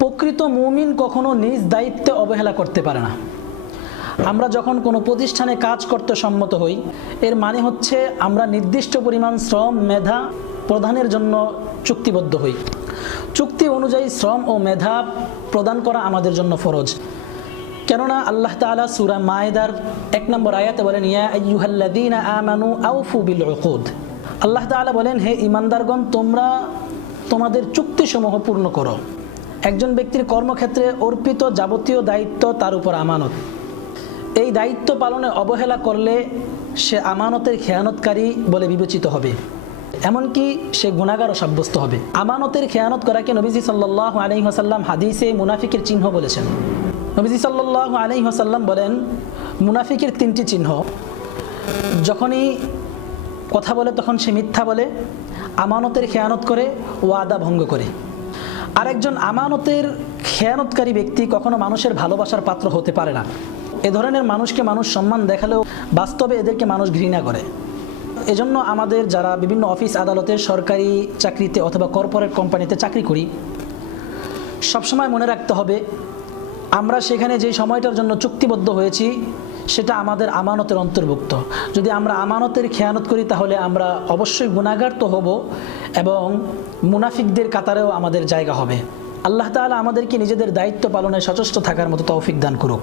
প্রকৃত মুমিন কখনো নিজ দায়িত্বে অবহেলা করতে পারে না। আমরা যখন কোনো প্রতিষ্ঠানে কাজ করতে সম্মত হই, এর মানে হচ্ছে আমরা নির্দিষ্ট পরিমাণ শ্রম মেধা প্রদানের জন্য চুক্তিবদ্ধ হই। চুক্তি অনুযায়ী শ্রম ও মেধা প্রদান করা আমাদের জন্য ফরজ। কেননা আল্লাহ তাআলা সূরা মায়েদার 1 নম্বর আয়াতে বলেন, ইয়া আইয়ুহাল্লাযীনা আমানু আউফু বিল উকুদ। আল্লাহ তাআলা বলেন, হে ঈমানদারগণ, তোমরা তোমাদের চুক্তিসমূহ পূর্ণ করো। একজন ব্যক্তির কর্মক্ষেত্রে অর্পিত যাবতীয় দায়িত্ব তার উপর আমানত। এই দায়িত্ব পালনে অবহেলা করলে সে আমানতের খেয়ানতকারী বলে বিবেচিত হবে, এমনকি সে গুনাহগারও সাব্যস্ত হবে। আমানতের খেয়ানত করাকে নবীজি সাল্লাল্লাহু আলাইহি ওয়াসাল্লাম হাদিসে মুনাফিকের চিহ্ন বলেছেন। নবীজি সাল্লাল্লাহু আলাইহি ওয়াসাল্লাম বলেন, মুনাফিকের 3টি চিহ্ন। যখনই কথা বলে তখন সে মিথ্যা বলে, আমানতের খেয়ানত করে, ওয়াদা ভঙ্গ করে। আরেকজন আমানতের খেয়ানতকারী ব্যক্তি কখনো মানুষের ভালোবাসার পাত্র হতে পারে না। এ ধরনের মানুষকে মানুষ সম্মান দেখালেও বাস্তবে এদেরকে মানুষ ঘৃণা করে। এজন্য আমাদের যারা বিভিন্ন অফিস আদালতের সরকারি চাকরিতে অথবা কর্পোরেট কোম্পানিতে চাকরি করি, সবসময় মনে রাখতে হবে আমরা সেখানে যে সময়টার জন্য চুক্তিবদ্ধ হয়েছি সেটা আমাদের আমানতের অন্তর্ভুক্ত। যদি আমরা আমানতের খেয়ানত করি তাহলে আমরা অবশ্যই গুনাহগার তো হব এবং মুনাফিকদের কাতারেও আমাদের জায়গা হবে। আল্লাহ তাআলা আমাদেরকে নিজেদের দায়িত্ব পালনে সচেষ্ট থাকার মতো তৌফিক দান করুক।